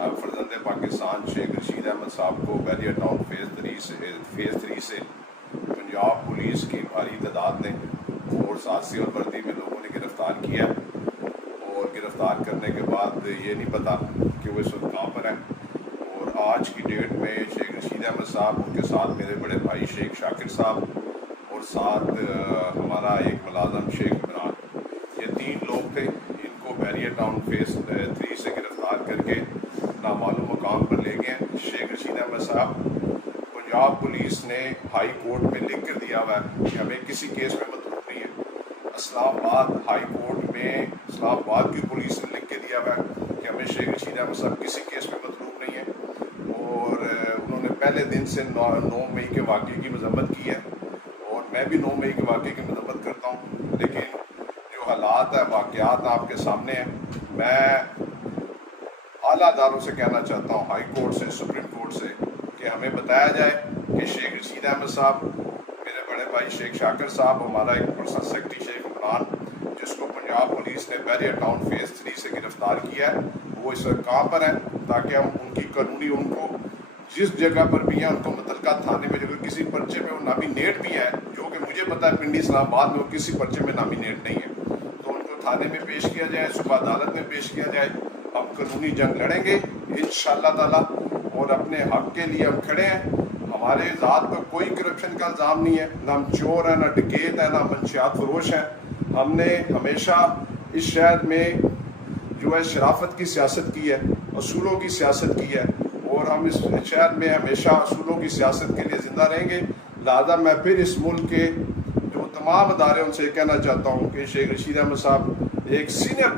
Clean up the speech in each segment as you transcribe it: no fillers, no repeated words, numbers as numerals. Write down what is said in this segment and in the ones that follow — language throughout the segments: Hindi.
फर्जंद पाकिस्तान शेख रशीद अहमद साहब को बैरियर टाउन फेज़ 3 से पंजाब पुलिस की भारी तादाद ने और 7 से और वर्दी में लोगों ने गिरफ़्तार किया और गिरफ़्तार करने के बाद ये नहीं पता कि वो इस वक्त कहाँ पर हैं। और आज की डेट में शेख रशीद अहमद साहब, उनके साथ मेरे बड़े भाई शेख शाकिर साहब और साथ हमारा एक मुलाजम शेख इमरान, ये 3 लोग थे। इनको बैरियर टाउन फेज़ 3 से गिरफ़्तार करके नामालूम मकाम पर ले गए। शेख रशीद अहमद साहब पंजाब पुलिस ने हाई कोर्ट में लिख कर दिया हुआ है कि हमें किसी केस में मतलूब नहीं है। इस्लामाबाद हाई कोर्ट में इस्लामाबाद की पुलिस ने लिख के दिया हुआ है कि हमें शेख रशीद अहमद साहब किसी केस में मतलूब नहीं है। और उन्होंने पहले दिन से 9 मई के वाक़े की मजम्मत की है और मैं भी 9 मई के वाक़े की मजम्मत करता हूँ। लेकिन जो हालात है, वाक़यात आपके सामने हैं। मैं आला अदारों से कहना चाहता हूँ, हाई कोर्ट से, सुप्रीम कोर्ट से, कि हमें बताया जाए कि शेख रशीद अहमद साहब, मेरे बड़े भाई शेख शाकिर साहब, हमारा एक पर्सनल सेक्रेटरी शेख इमरान, जिसको पंजाब पुलिस ने बैरियर टाउन फेज़ 3 से गिरफ़्तार किया है, वो इस वक्त कहाँ पर है, ताकि हम उनकी कानूनी, उनको जिस जगह पर भी है उनको मुतलका थाने में, जो किसी पर्चे में वो नामिनेट भी है, जो कि मुझे पता है पिंडी इस्लामाबाद में वो किसी पर्चे में नामिनेट नहीं है, तो उनको थाने में पेश किया जाए, सुबह अदालत में पेश किया जाए। हम कानूनी जंग लड़ेंगे इंशाअल्लाह ताला और अपने हक के लिए हम खड़े हैं। हमारे ज़ात पर कोई करप्शन का इल्ज़ाम नहीं है, ना हम चोर हैं, ना डकैत है, ना मंशियात फरोश हैं। हमने हमेशा इस शहर में जो है शराफत की सियासत की है, असूलों की सियासत की है और हम इस शहर में हमेशा असूलों की सियासत के लिए ज़िंदा रहेंगे। लिहाजा मैं फिर इस मुल्क के जो तमाम अदारे उनसे कहना चाहता हूँ कि शेख रशीद अहमद साहब एक सीनियर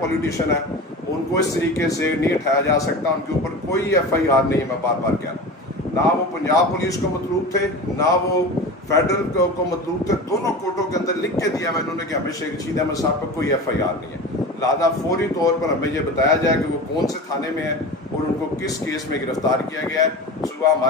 पॉलिटिशियन है, उनको इस तरीके से नहीं उठाया जा सकता। उनके ऊपर कोई FIR नहीं है, मैं बार बार कह रहा हूँ। ना वो पंजाब पुलिस को मतलूब थे, ना वो फेडरल को मतलूब थे। दोनों कोर्टों के अंदर लिख के दिया मैं इन्होंने कि हमें शेख रशीद अहमद साहब पर कोई FIR नहीं है। लिहाजा फौरी तौर पर हमें ये बताया जाए कि वो कौन से थाने में है और उनको किस केस में गिरफ्तार किया गया है। सुबह हमारे